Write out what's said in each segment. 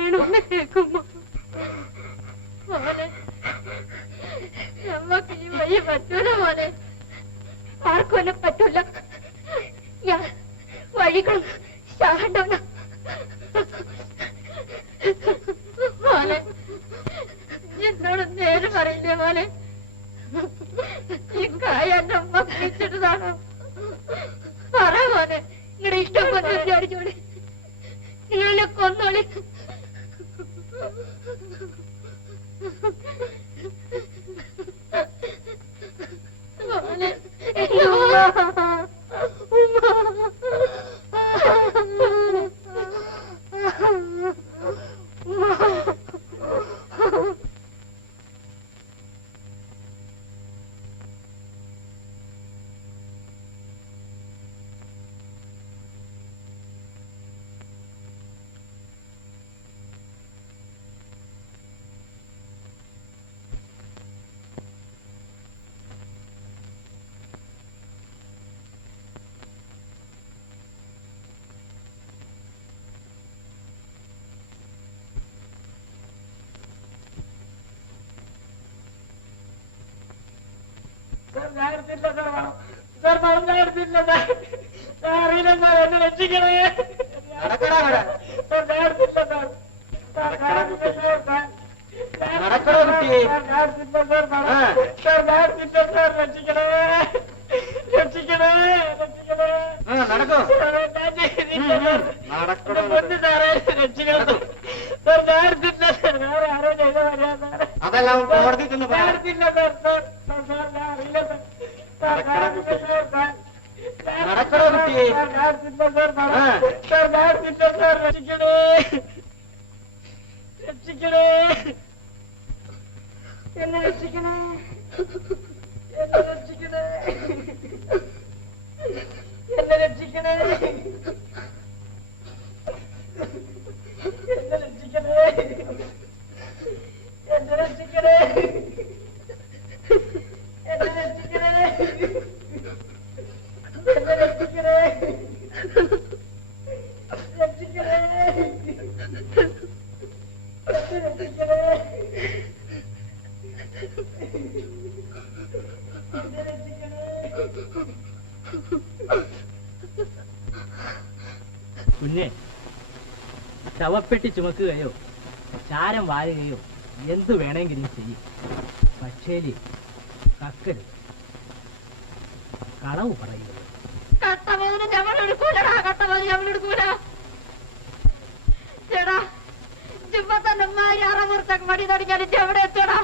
പറയണമെന്ന് കേൾക്കുമ്പോ മോനെ നമ്മക്ക് ഈ വഴി പറ്റൂല മോനെ, ആർക്കും എന്നെ പറ്റൂല. ഞാൻ വഴികളും ചാടൂല മോനെ. എന്നോട് നേര് പറയില്ലേ മോനെ? ഈ കായ എന്റെ അമ്മ പിടിച്ചിട്ടതാണോ? പറ മോനെ, നിങ്ങളുടെ ഇഷ്ടം പോലെ വിചാരിച്ചോളി, നിങ്ങളെ കൊന്നോളി. മോനെ അതെല്ലാം പ്രവർത്തിക്കുന്നു. കുഞ്ഞെ, ശവപ്പെട്ടി ചുമക്കുകയോ ചാരം വാരുകയോ എന്തു വേണമെങ്കിലും ചെയ്യും. പക്ഷേല് കക്കരുത്, കളവ് പറയുന്നത്. കട്ടമോതിന് ഞമ്മളെടുക്കൂലടാ, കട്ടമോതി ഞമ്മളെടുക്കൂല. ചേടാ ചുമ്മാ തന്നെ അറമുറത്തൊക്കെ മടി തടിക്കാനും എവിടെ എത്തടാ?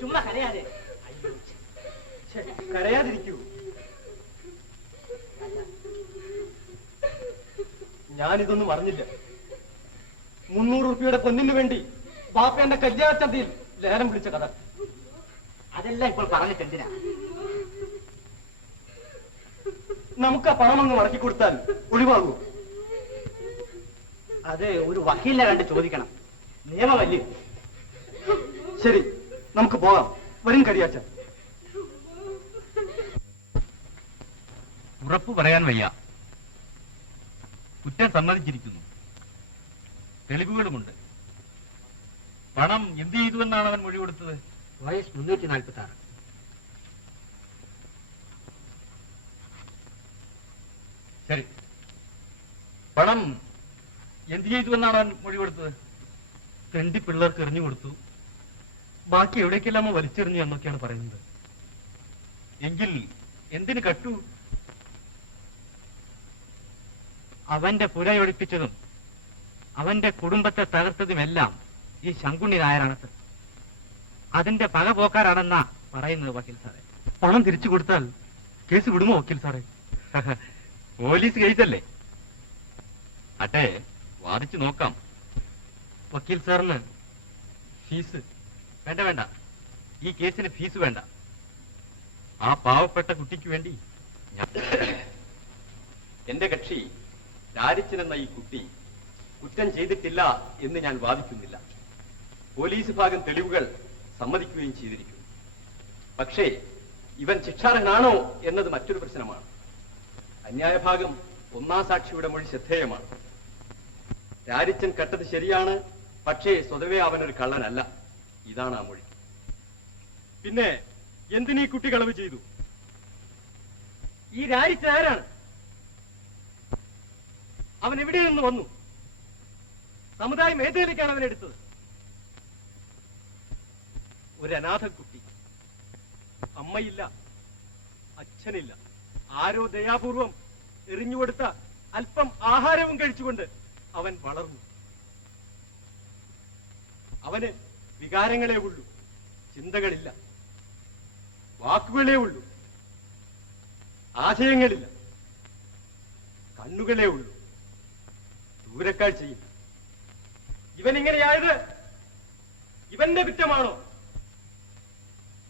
ചുമ്മാ കരയാതെ. കരയാതിരിക്കൂ. ഞാനിതൊന്നും അറിഞ്ഞില്ല. 300 രൂപയുടെ പൊന്നിനു വേണ്ടി ബാപ്പ എന്റെ കല്യാണച്ചന്തയിൽ ലേലം വിളിച്ച കഥ. അതെല്ലാം ഇപ്പോൾ പറഞ്ഞിട്ട് എന്തിനാ? നമുക്ക് ആ പണം അങ്ങ് മടക്കി കൊടുത്താൽ ഒഴിവാകൂ. അത് ഒരു വക്കീലിനെ കണ്ട് ചോദിക്കണം. നിയമമല്ലേ? ശരി, നമുക്ക് പോകാം. വരും കരിയാച്ച. ഉറപ്പു പറയാൻ വയ്യ. കുറ്റം സമ്മതിച്ചിരിക്കുന്നു, തെളിവുകളുമുണ്ട്. പണം എന്ത് ചെയ്തുവെന്നാണ് അവൻ മൊഴി കൊടുത്തത്? വയസ്സ് 346. ശരി, പണം എന്ത് ചെയ്തുവെന്നാണ് അവൻ മൊഴി കൊടുത്തത്? തെണ്ടി പിള്ളേർക്ക് എറിഞ്ഞു കൊടുത്തു, ബാക്കി എവിടേക്കെല്ലാമോ വലിച്ചെറിഞ്ഞു എന്നൊക്കെയാണ് പറയുന്നത്. എങ്കിൽ എന്തിന് കട്ടു? അവന്റെ പുരയൊഴിപ്പിച്ചതും അവന്റെ കുടുംബത്തെ തകർത്തതുമെല്ലാം ഈ ശങ്കുണ്ണി നായരാണത്. അതിന്റെ പക പോക്കാരാണെന്നാ പറയുന്നത് വക്കീൽ സാറേ. പണം തിരിച്ചു കൊടുത്താൽ കേസ് വിടുമോ വക്കീൽ സാറേ? പോലീസ് കേസല്ലേ? അട്ടെ, വാദിച്ചു നോക്കാം. വക്കീൽ സാറിന് ഫീസ് വേണ്ട. വേണ്ട, ഈ കേസിന് ഫീസ് വേണ്ട. ആ പാവപ്പെട്ട കുട്ടിക്ക് വേണ്ടി എന്റെ കക്ഷി രാരിച്ചൻ എന്ന ഈ കുട്ടി കുറ്റം ചെയ്തിട്ടില്ല എന്ന് ഞാൻ വാദിക്കുന്നില്ല. പോലീസ് ഭാഗം തെളിവുകൾ സമ്മതിക്കുകയും ചെയ്തിരിക്കുന്നു. പക്ഷേ ഇവൻ ശിക്ഷാർഹനാണോ എന്നത് മറ്റൊരു പ്രശ്നമാണ്. അന്യായ ഭാഗം ഒന്നാം സാക്ഷിയുടെ മൊഴി ശ്രദ്ധേയമാണ്. രാരിച്ചൻ കട്ടത് ശരിയാണ്, പക്ഷേ സ്വതവേ അവനൊരു കള്ളനല്ല. ഇതാണ് ആ മൊഴി. പിന്നെ എന്തിനീ കുട്ടി കളവ് ചെയ്തു? ഈ രാരിച്ചൻ ആരാണ്? അവൻ എവിടെ നിന്ന് വന്നു? സമുദായം ഏതേലേക്കാണ് അവൻ എടുത്തത്? ഒരു അനാഥ കുട്ടി, അമ്മയില്ല, അച്ഛനില്ല. ആരോ ദയാപൂർവം എറിഞ്ഞുകൊടുത്ത അല്പം ആഹാരവും കഴിച്ചുകൊണ്ട് അവൻ വളർന്നു. അവന് വികാരങ്ങളേ ഉള്ളൂ, ചിന്തകളില്ല. വാക്കുകളേ ഉള്ളൂ, ആശയങ്ങളില്ല. കണ്ണുകളേ ഉള്ളൂ, ദൂരക്കാഴ്ചയില്ല. ഇവൻ ഇങ്ങനെയായത് ഇവന്റെ കുറ്റമാണോ?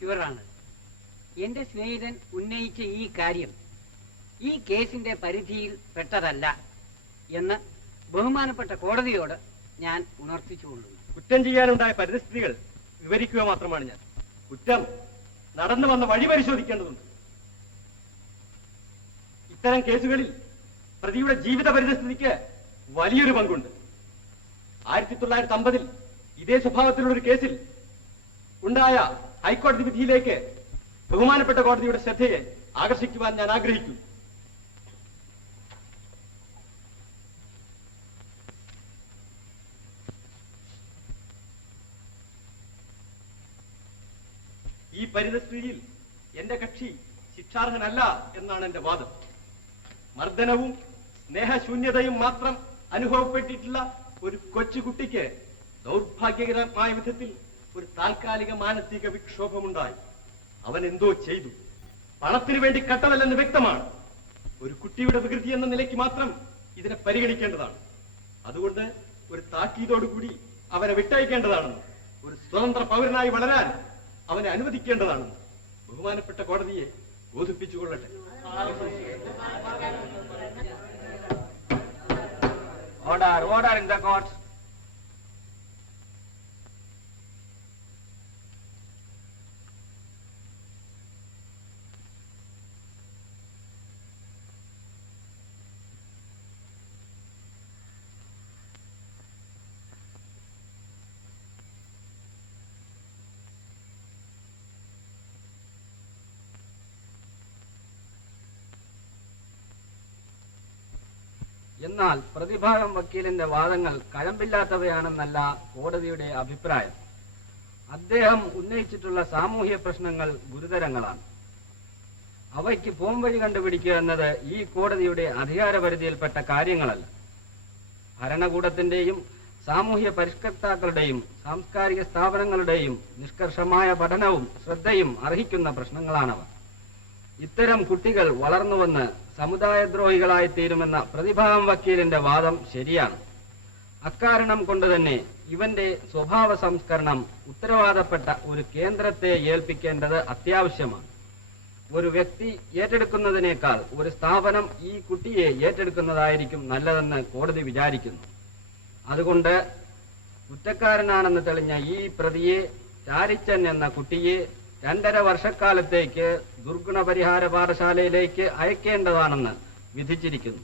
ഇവരാണ് എന്റെ സ്നേഹിതൻ ഉന്നയിച്ച ഈ കാര്യം ഈ കേസിന്റെ പരിധിയിൽ പെട്ടതല്ല എന്ന് ബഹുമാനപ്പെട്ട കോടതിയോട് ഞാൻ ഉണർത്തിച്ചുകൊള്ളുന്നു. കുറ്റം ചെയ്യാനുണ്ടായ പരിസ്ഥിതികൾ വിവരിക്കുക മാത്രമാണ് ഞാൻ. കുറ്റം നടന്നു വന്ന വഴി പരിശോധിക്കേണ്ടതുണ്ട്. ഇത്തരം കേസുകളിൽ പ്രതിയുടെ ജീവിത പരിസ്ഥിതിക്ക് വലിയൊരു പങ്കുണ്ട്. 1950 ഇതേ സ്വഭാവത്തിലുള്ള ഒരു കേസിൽ ഉണ്ടായ ഹൈക്കോടതി വിധിയിലേക്ക് ബഹുമാനപ്പെട്ട കോടതിയുടെ ശ്രദ്ധയെ ആകർഷിക്കുവാൻ ഞാൻ ആഗ്രഹിക്കുന്നു. ഈ പരിതസ്ഥിതിയിൽ എന്റെ കക്ഷി ശിക്ഷാർഹനല്ല എന്നാണ് എന്റെ വാദം. മർദ്ദനവും സ്നേഹശൂന്യതയും മാത്രം അനുഭവപ്പെട്ടിട്ടുള്ള ഒരു കൊച്ചുകുട്ടിക്ക് ദൗർഭാഗ്യകരമായ വിധത്തിൽ ഒരു താൽക്കാലിക മാനസിക വിക്ഷോഭമുണ്ടായി. അവൻ എന്തോ ചെയ്തു. പണത്തിനു വേണ്ടി കട്ടതല്ലെന്ന് വ്യക്തമാണ്. ഒരു കുട്ടിയുടെ വികൃതി എന്ന നിലയ്ക്ക് മാത്രം ഇതിനെ പരിഗണിക്കേണ്ടതാണ്. അതുകൊണ്ട് ഒരു താക്കീതോടുകൂടി അവനെ വിട്ടയക്കേണ്ടതാണെന്ന്, ഒരു സ്വതന്ത്ര പൗരനായി വളരാൻ അവനെ അനുവദിക്കേണ്ടതാണെന്ന് ബഹുമാനപ്പെട്ട കോടതിയെ ബോധിപ്പിച്ചുകൊള്ളട്ടെ. Order in the court. എന്നാൽ പ്രതിഭാഗം വക്കീലിന്റെ വാദങ്ങൾ കഴമ്പില്ലാത്തവയാണെന്നല്ല കോടതിയുടെ അഭിപ്രായം. അദ്ദേഹം ഉന്നയിച്ചിട്ടുള്ള സാമൂഹ്യ പ്രശ്നങ്ങൾ ഗുരുതരങ്ങളാണ്. അവയ്ക്ക് പോംവഴി കണ്ടുപിടിക്കുക എന്നത് ഈ കോടതിയുടെ അധികാരപരിധിയിൽപ്പെട്ട കാര്യങ്ങളല്ല. ഭരണകൂടത്തിന്റെയും സാമൂഹ്യ പരിഷ്കർത്താക്കളുടെയും സാംസ്കാരിക സ്ഥാപനങ്ങളുടെയും നിഷ്കർഷമായ പഠനവും ശ്രദ്ധയും അർഹിക്കുന്ന പ്രശ്നങ്ങളാണവ. ഇത്തരം കുട്ടികൾ വളർന്നുവന്ന് സമുദായദ്രോഹികളായി തീരുമെന്ന പ്രതിഭാഗം വക്കീലിന്റെ വാദം ശരിയാണ്. അക്കാരണം കൊണ്ട് തന്നെ ഇവന്റെ സ്വഭാവ സംസ്കരണം ഉത്തരവാദപ്പെട്ട ഒരു കേന്ദ്രത്തെ ഏൽപ്പിക്കേണ്ടത് അത്യാവശ്യമാണ്. ഒരു വ്യക്തി ഏറ്റെടുക്കുന്നതിനേക്കാൾ ഒരു സ്ഥാപനം ഈ കുട്ടിയെ ഏറ്റെടുക്കുന്നതായിരിക്കും നല്ലതെന്ന് കോടതി വിചാരിക്കുന്നു. അതുകൊണ്ട് കുറ്റക്കാരനാണെന്ന് തെളിഞ്ഞ ഈ പ്രതിയെ, ചാരിച്ചൻ എന്ന കുട്ടിയെ 2.5 വർഷക്കാലത്തേക്ക് ദുർഗുണപരിഹാര പാഠശാലയിലേക്ക് അയക്കേണ്ടതാണെന്ന് വിധിച്ചിരിക്കുന്നു.